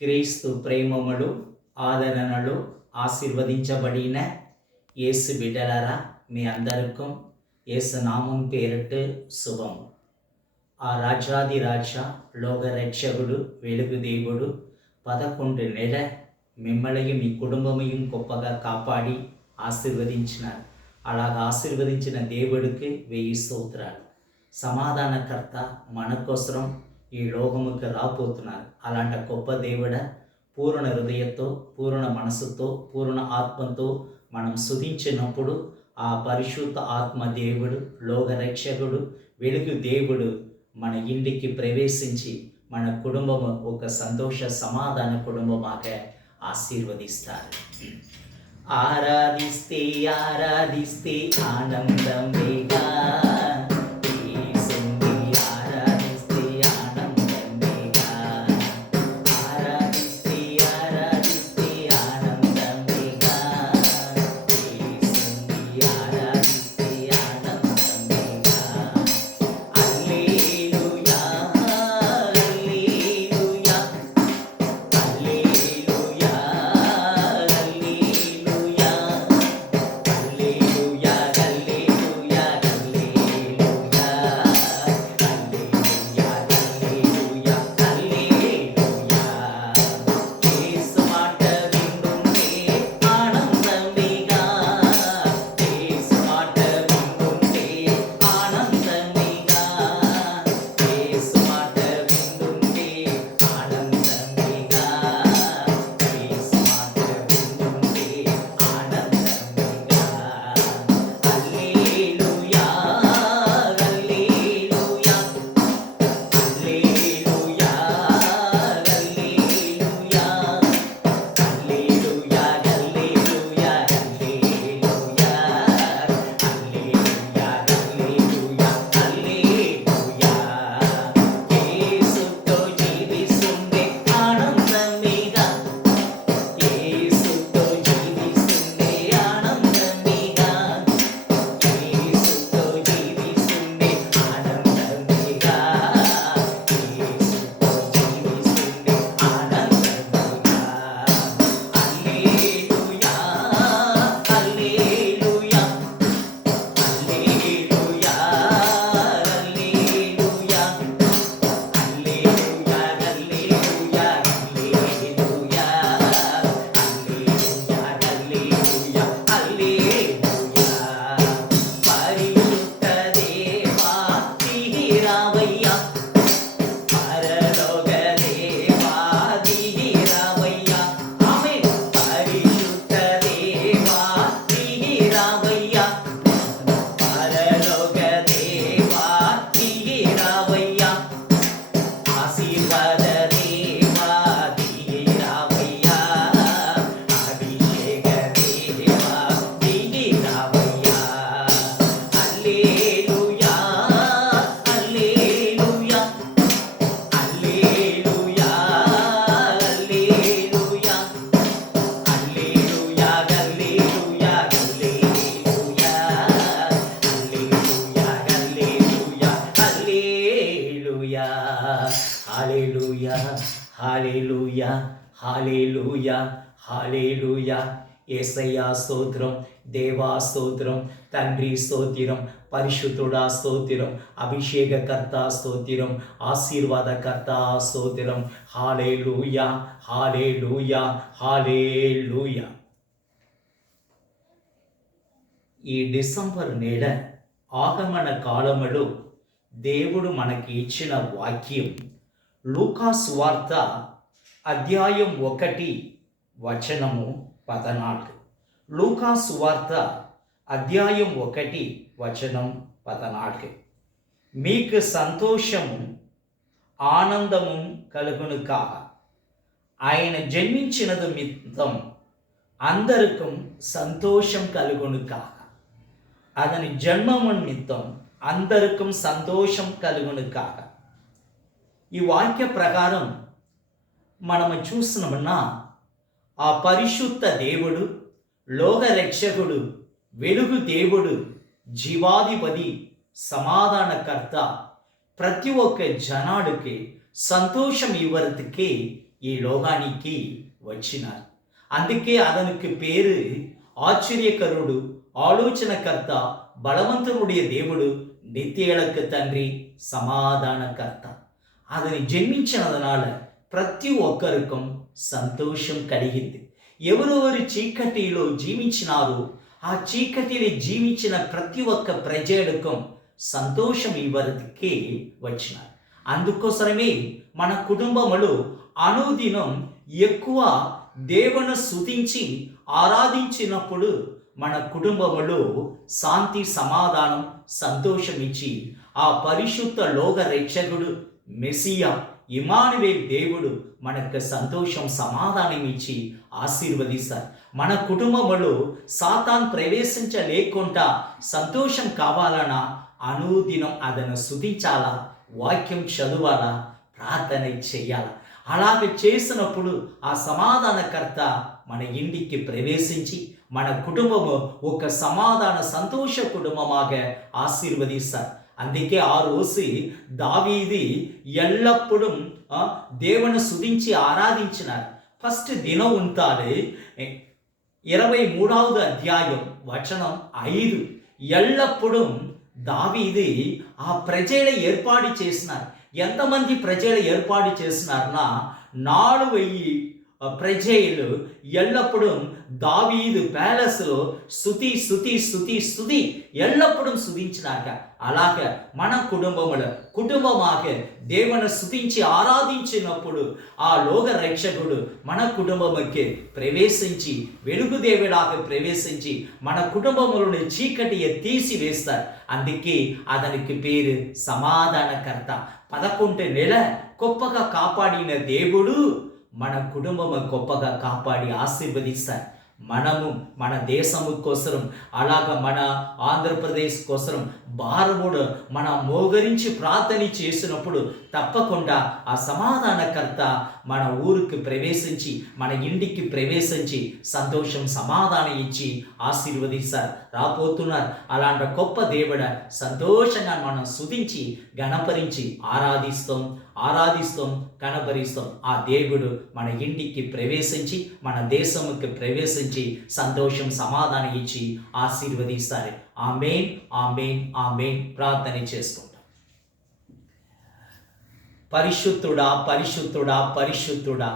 క్రీస్తు ప్రేమములు ఆదరణలు ఆశీర్వదించబడిన యేసు బిడ్డలారా మీ అందరికీ యేసు నామం పేరిట శుభం. ఆ రాజాది రాజ లోక రక్షకుడు వెలుగు దేవుడు 11 నెల మిమ్మల్ని మీ కుటుంబమయం గొప్పగా కాపాడి ఆశీర్వదించినారు. అలాగ ఆశీర్వదించిన దేవుడికి 1000 స్తోత్రాలు. సమాధానకర్త మన కోసం ఈ లోకముకి రాబోతున్నారు. అలాంటి గొప్ప దేవుడ పూర్ణ హృదయంతో, పూర్ణ మనసుతో, పూర్ణ ఆత్మతో మనం స్తుతించినప్పుడు ఆ పరిశుద్ధ ఆత్మ దేవుడు, లోక రక్షకుడు, వెలుగు దేవుడు మన ఇంటికి ప్రవేశించి మన కుటుంబము ఒక సంతోష సమాధాన కుటుంబమాగా ఆశీర్వదిస్తారు. ఆరాధిస్తే ఆరాధిస్తే ఆనందమేగా హల్లెలూయా హల్లెలూయా హల్లెలూయా హల్లెలూయా. యేసయ్యా స్తోత్రం, దేవా స్తోత్రం, తండ్రి స్తోత్రం, పరిశుద్ధుడా స్తోత్రం, అభిషేకకర్త స్తోత్రం, ఆశీర్వాదకర్త స్తోత్రం. హల్లెలూయా హల్లెలూయా హల్లెలూయా. ఈ డిసెంబర్ నెల ఆగమన కాలములో దేవుడు మనకి ఇచ్చిన వాక్యం లూకా సువార్త అధ్యాయం 1 వచనము 14. లూకా సువార్త అధ్యాయం 1 వచనం 14. మీకు సంతోషము ఆనందము కలుగును కాక, ఆయన జన్మించినది నిమిత్తం అందరికీ సంతోషం కలుగును కాక. అతని జన్మము నిమిత్తం అందరికీ సంతోషం కలుగును కాక. ఈ వాక్య ప్రకారం మనము చూస్తున్నామన్నా ఆ పరిశుద్ధ దేవుడు, లోక రక్షకుడు, వెలుగు దేవుడు, జీవాధిపతి, సమాధానకర్త ప్రతి ఒక్క జనాడికి సంతోషం ఇవ్వడానికి ఈ లోకానికి వచ్చినారు. అందుకే అతనికి పేరు ఆశ్చర్యకరుడు, ఆలోచనకర్త, బలవంతునుடைய దేవుడు, నిత్యేళకు తండ్రి, సమాధానకర్త. అతని జన్మించినదనాల ప్రతి ఒక్కరికం సంతోషం కలిగింది. ఎవరెవరు చీకటిలో జీవించినారో ఆ చీకటిని జీవించిన ప్రతి ఒక్క ప్రజలకం సంతోషం ఇవ్వడానికి వచ్చినారు. అందుకోసమే మన కుటుంబములు అనుదినం ఎక్కువ దేవుని స్తుతించి ఆరాధించినప్పుడు మన కుటుంబములో శాంతి, సమాధానం, సంతోషం ఇచ్చి ఆ పరిశుద్ధ లోక రక్షకుడు మెస్సియా ఇమ్మానుయేలు దేవుడు మనకు సంతోషం, సమాధానం ఇచ్చి ఆశీర్వదిస్తారు. మన కుటుంబములో సాతాన్ ప్రవేశించలేకుండా సంతోషం కావాలన్నా అనుదినం అదను స్తుతించాలా, వాక్యం చదవాలా, ప్రార్థన చేయాలా. అలాగే చేసినప్పుడు ఆ సమాధానకర్త మన ఇంటికి ప్రవేశించి మన కుటుంబము ఒక సమాధాన సంతోష కుటుంబమాగా ఆశీర్వదిస్తారు. అందుకే ఆ రోజు దావీదు ఎల్లప్పుడూ దేవుని స్తుతించి ఆరాధించినారు. ఫస్ట్ దినం ఉంటాడు 23వ అధ్యాయం వచనం 5. ఎల్లప్పుడూ దావీదు ఆ ప్రజలు ఏర్పాటు చేసినారు. ఎంతమంది ప్రజలు ఏర్పాటు చేసినారన్నా 4,000 ప్రజలు ఎల్లప్పుడూ దావీదు ప్యాలెస్లో స్తుతి స్తుతి స్తుతి స్తుతి ఎల్లప్పుడూ స్తుతించినాక, అలాగే మన కుటుంబమాక దేవుని స్తుతించి ఆరాధించినప్పుడు ఆ లోక రక్షకుడు మన కుటుంబముకి ప్రవేశించి వెలుగు దేవులాగా ప్రవేశించి మన కుటుంబములను చీకటి తీసి వేస్తారు. అందుకే అతనికి పేరు సమాధానకర్త. 11 నెల గొప్పగా కాపాడిన దేవుడు మన కుటుంబము గొప్పగా కాపాడి ఆశీర్వదిస్తారు. మనము మన దేశము కోసరం, అలాగ మన ఆంధ్రప్రదేశ్ కోసరం భారముడు మన మోగరించి ప్రార్థన చేసినప్పుడు తప్పకుండా ఆ సమాధానకర్త మన ఊరికి ప్రవేశించి మన ఇంటికి ప్రవేశించి సంతోషం, సమాధానం ఇచ్చి ఆశీర్వదిస్తారు. రాబోతున్నారు అలాంటి గొప్ప దేవుడ సంతోషంగా మనం స్తుతించి గణపరించి ఆరాధిస్తాం, కనపరిస్తాం. ఆ దేవుడు మన ఇంటికి ప్రవేశించి మన దేశముకి ప్రవేశించి సంతోషం, సమాధానం ఇచ్చి ఆశీర్వదిస్తారు. ఆమేన్, ఆమేన్, ఆమేన్. ప్రార్థన చేసుకుంటాం. పరిశుద్ధుడా, పరిశుద్ధుడా, పరిశుద్ధుడా,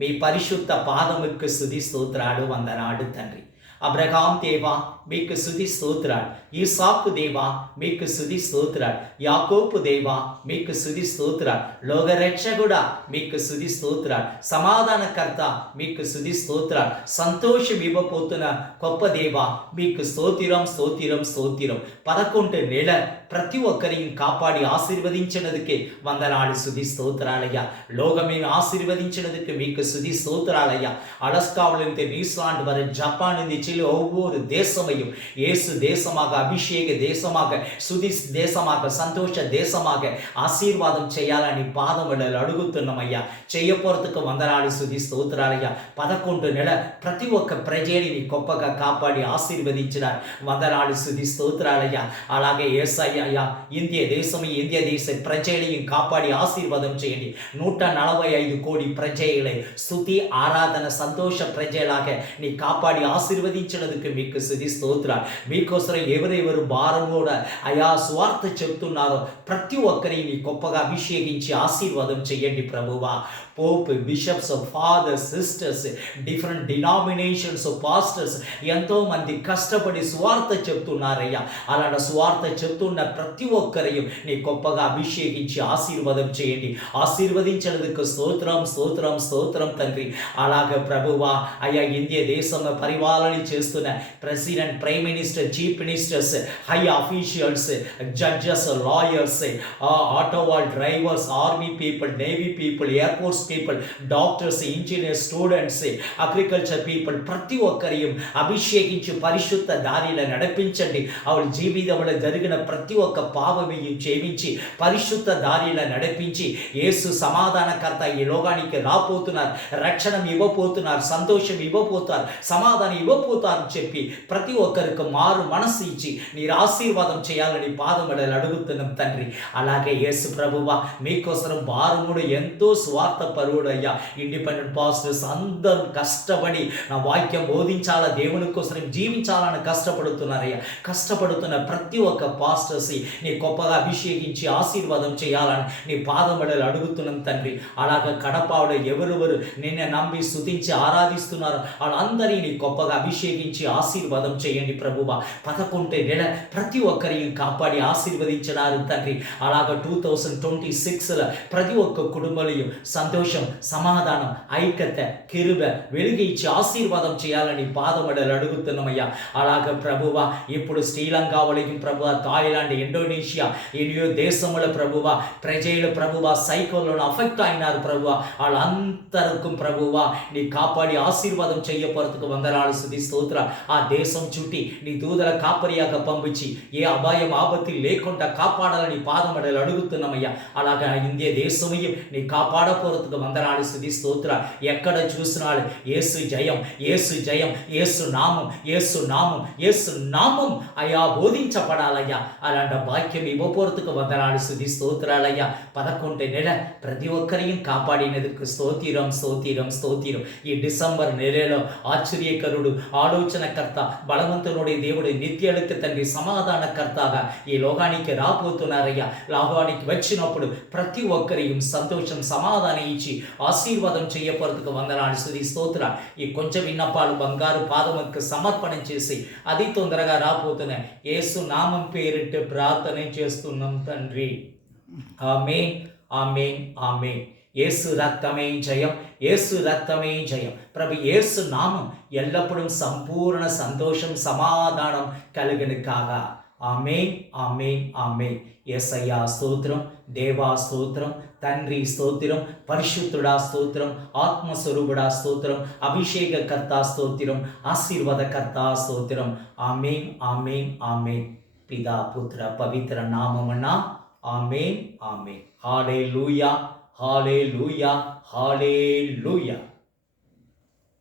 మీ పరిశుద్ధ పాదముకు స్తుతి స్తోత్రాలు, వందనాలు తండ్రి. అబ్రహాం దేవా మీకు స్తుతి స్తోత్రాలు, ఈసాకు దేవా మీకు స్తుతి స్తోత్రాలు, యాకోబు దేవా మీకు స్తుతి స్తోత్రాలు, లోకరక్షకుడా మీకు స్తుతి స్తోత్రాలు, సమాధానకర్త మీకు స్తుతి స్తోత్రాలు, సంతోషం ఇవ్వబోతున్న గొప్ప దేవా మీకు స్తోత్రం, స్తోత్రం, స్తోత్రం. 11 నెల ప్రతి ఒక్కరిని కాపాడి ఆశీర్వదించినందుకే వందనాలు, స్తుతి స్తోత్రాలయ్యా. లోకమేను ఆశీర్వదించినందుకు మీకు స్తుతి స్తోత్రాలయ్యా. அலஸ்காவிலிருந்து நியூசிலாந்து வரை ஜப்பான் சிலி ஒவ்வொரு தேசமையும் இயேசு தேசமாக, அபிஷேக தேசமாக, சுதி தேசமாக, సంతోష దేశமாக ఆశీర్వాదం చేయాలని పాదములలో అడుగుతున్నామయ్యా. చేయపోరతుకు వందనాలు, స్తుతి స్తోత్రాలయ్యా. 11 నెల ప్రతి ఒక్క ప్రజలని గొప్పగా కాపాడి ఆశీర్వదించిన వందనాలు, స్తుతి స్తోత్రాలయ్యా. అలాగే యేసయ్యా ఇండియా దేశ ప్రజలని కాపాడి ఆశీర్వాదం చేయండి. 145 కోటి ప్రజలే స్తుతి, ఆరాధన, సంతోష ప్రజలాగా నీ కాపాడి ఆశీర్వదించినందుకు మీకు స్తుతి స్తోత్రాలు. మీకోసం ఎవరెవరు భారం కూడా అయా స్వార్థ చెప్తున్నారో ప్రతి ఒక్కరిని గొప్పగా అభిషేకించి ఆశీర్వాదం చేయండి ప్రభువా. Pope, bishops, fathers, sisters, different denominations, pastors ఎంతోమంది కష్టపడి స్వార్థ చెప్తున్నారయ్యా. అలాంటి స్వార్థ చెప్తున్న ప్రతి ఒక్కరయ్యం నీ గొప్పగా అభిషేకించి ఆశీర్వాదం చేయండి. ఆశీర్వదించినందుకు స్తోత్రం, స్తోత్రం, స్తోత్రం తండ్రి. అలాగే ప్రభువా అయ్యా ఇండియా దేశంలో పరిపాలన చేస్తున్న president, prime minister, chief ministers, high officials, judges, lawyers, ఆటోవాల్ drivers, army people, navy people, air force people, doctors, engineers, students, agriculture people ప్రతి ఒక్కరిని అభిషేకించి పరిశుద్ధ దారిలో నడిపించండి. ఆవిడ జీవితంలో జరిగిన ప్రతి ఒక్క పాపమిని క్షమించి పరిశుద్ధ దారిలో నడిపించి యేసు సమాధానకర్త ఈ లోకానికి రాబోతున్నారు, రక్షణ ఇవ్వబోతున్నారు, సంతోషం ఇవ్వబోతారు, సమాధానం ఇవ్వబోతారు చెప్పి ప్రతి ఒక్కరికి మారు మనసు ఇచ్చి నీ ఆశీర్వాదం చేయాలని పాదములను అడుగుతున్నాం తండ్రి. అలాగే యేసు ప్రభువా మీకోసం భారముడు ఎంతో స్వార్థ పరువుడు అయ్యా. ఇండిపెండెంట్ పాస్టర్స్ అందరూ కష్టపడి నా వాక్యం బోధించాలా, దేవుని కోసం జీవించాలని కష్టపడుతున్నారయ్యా. కష్టపడుతున్న ప్రతి ఒక్క పాస్టర్స్ నీ గొప్పగా అభిషేకించి ఆశీర్వాదం చేయాలని నీ పాదబడలు అడుగుతున్నాం తండ్రి. అలాగ కడపావుడు ఎవరెవరు నిన్ను నమ్మి స్తుతించి ఆరాధిస్తున్నారు వాళ్ళందరినీ నీ గొప్పగా అభిషేకించి ఆశీర్వాదం చేయండి ప్రభువా. 11 నెల ప్రతి ఒక్కరిని కాపాడి ఆశీర్వదించినారు తండ్రి. అలాగ 2026 ప్రతి ఒక్క కుటుంబంలో సంతోషం, సమాధానం, ఐక్యత, కిరుబ వెలుగు ఇచ్చి ఆశీర్వాదం చేయాలని పాదబడలు అడుగుతున్నామయ్యా. అలాగ ప్రభువా ఇప్పుడు శ్రీలంక వాళ్ళకి ప్రభువ, థాయిలాండ్, ఇండోనేషియా ఎన్నో దేశముల ప్రభువ ప్రజలు ప్రభువ సైకోలను అఫెక్ట్ అయినారు ప్రభువ. వాళ్ళంతరకు ప్రభువ నీ కాపాడి ఆశీర్వాదం చెయ్యపరతుకు వందనాలు స్తుతి స్తోత్ర. ఆ దేశం చుట్టి నీ దూదల కాపరియాగా పంపించి ఏ అపాయం ఆపత్తి లేకుండా కాపాడాలని పాదమడలు అడుగుతున్నామయ్యా. అలాగా ఇండియా దేశమయ్య నీ కాపాడపరతుకు వందనాలు స్తుతి స్తోత్ర. ఎక్కడ చూసినాడు యేసు జయం, యేసు జయం, యేసు నామం, యేసు నామం, యేసు నామం అయ్యా బోధించబడాలయ్యా. అలాంటి వాక్యం ఇవ్వపోరుతుకు వందనాలు స్తుతి స్తోత్రాలయ్యా. 11 నెల ప్రతి ఒక్కరిని కాపాడినందుకు స్తోత్రం, స్తోత్రం, స్తోత్రం. ఈ డిసెంబర్ నెలలో ఆశ్చర్యకరుడు, ఆలోచనకర్త, బలవంతునుడి దేవుడు, నిత్యుడికి తండ్రి, సమాధానకర్తగా ఈ లోకానికి రాబోతున్నారయ్యా. లోకానికి వచ్చినప్పుడు ప్రతి ఒక్కరికి సంతోషం, సమాధానం ఇచ్చి ఆశీర్వాదం చేయపరుతుకు వందనాలు స్తుతి స్తోత్ర. ఈ కొంచెం విన్నపాలు బంగారు పాదములకు సమర్పణ చేసి అది తొందరగా రాబోతున్నాయి. యేసు నామం పేరిట ప్రార్థన చేస్తున్నాం తండ్రి. ఆమేన్, ఆమేన్, ఆమేన్. యేసు రక్తమే జయం, యేసు రక్తమే జయం. ప్రభు యేసు నామం ఎల్లప్పుడూ సంపూర్ణ సంతోషం, సమాధానం కలిగిన కాగా. ఆమేన్, ఆమేన్, ఆమేన్. యేసయ్యా స్తోత్రం, దేవా స్తోత్రం, తండ్రి స్తోత్రం, పరిశుద్ధుడా స్తోత్రం, ఆత్మస్వరూపుడా స్తోత్రం, అభిషేకకర్త స్తోత్రం, ఆశీర్వాదకర్త స్తోత్రం. ఆమేన్, ఆమేన్, ఆమేన్. పితా పుత్ర పవిత్ర నామమున ఆమేన్, ఆమేన్. హల్లెలూయా, హల్లెలూయా, హల్లెలూయా.